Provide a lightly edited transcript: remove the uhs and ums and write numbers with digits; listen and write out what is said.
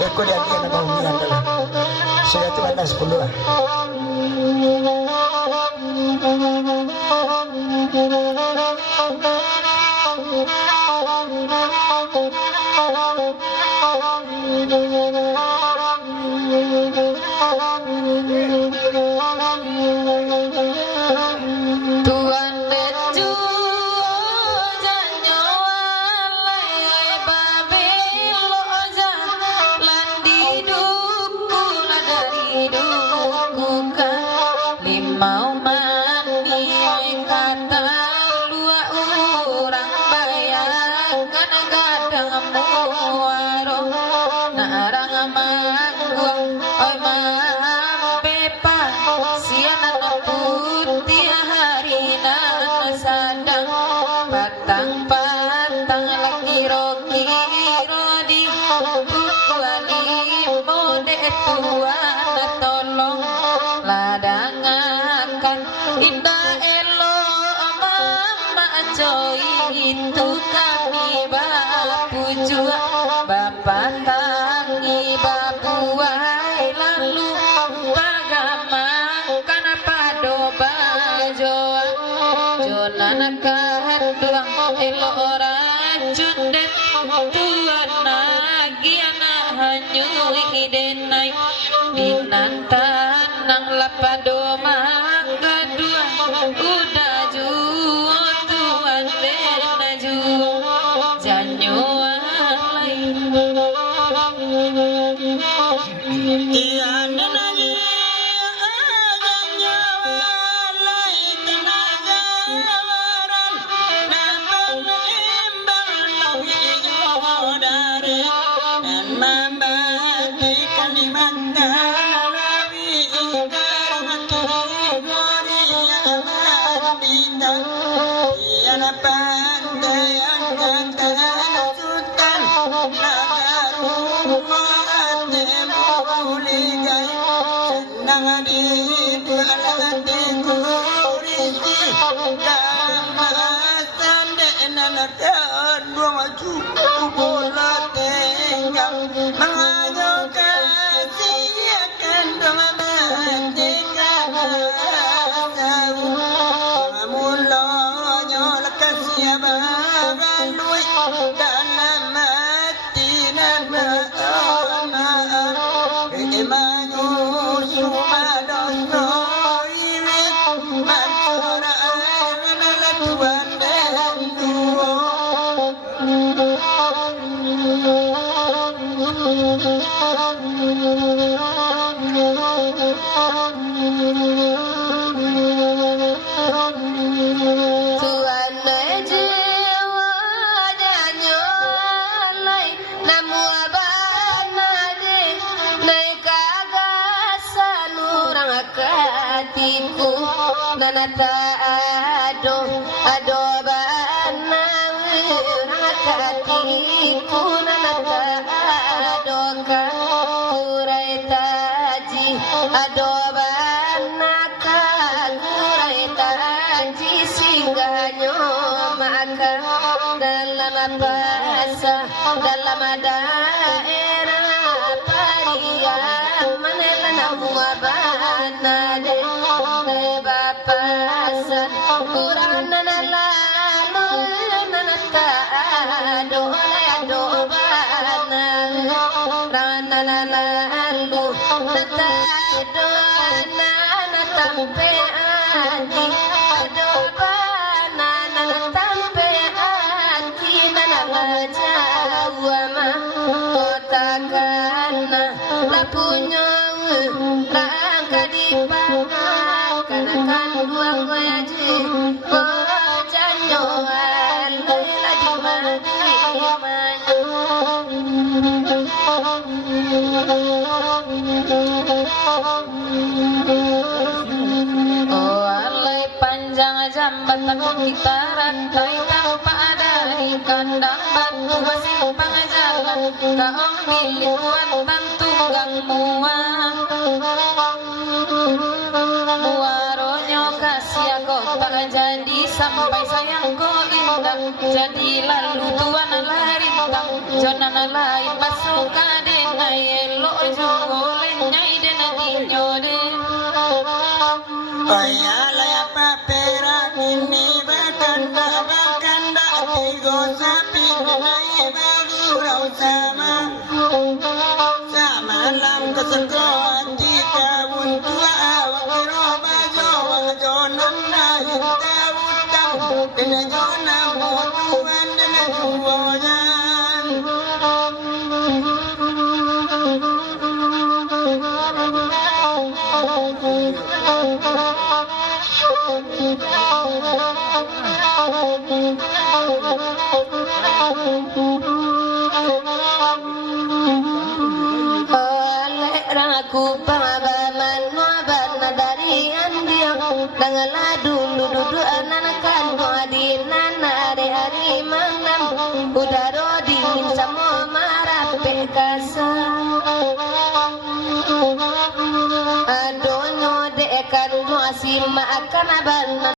Eko dia dia nak bangun dalam. Saya tu ada 10 lah. Kita rantai tanpa ada di kandang batu simpang jalan kaum milik bantu gang muang muaronyo kasih kota jadi sampai sayang ko indah jadi lalu tuan lari tang jonan lain masuk kadenaya Ayala ya papera ini berkanda tigo sapi nai bagurau sama lam kesekoan jika untua awak roba jawang jonan nahi tawutang dina jonam mutuan dina juwoyan Raku pengabaman nuaban dari andiang Nangala dulu dudu ananakan muadinan hari-hari manam Udaro dingin sama marape kasar Adonyo dekan muasima akan aban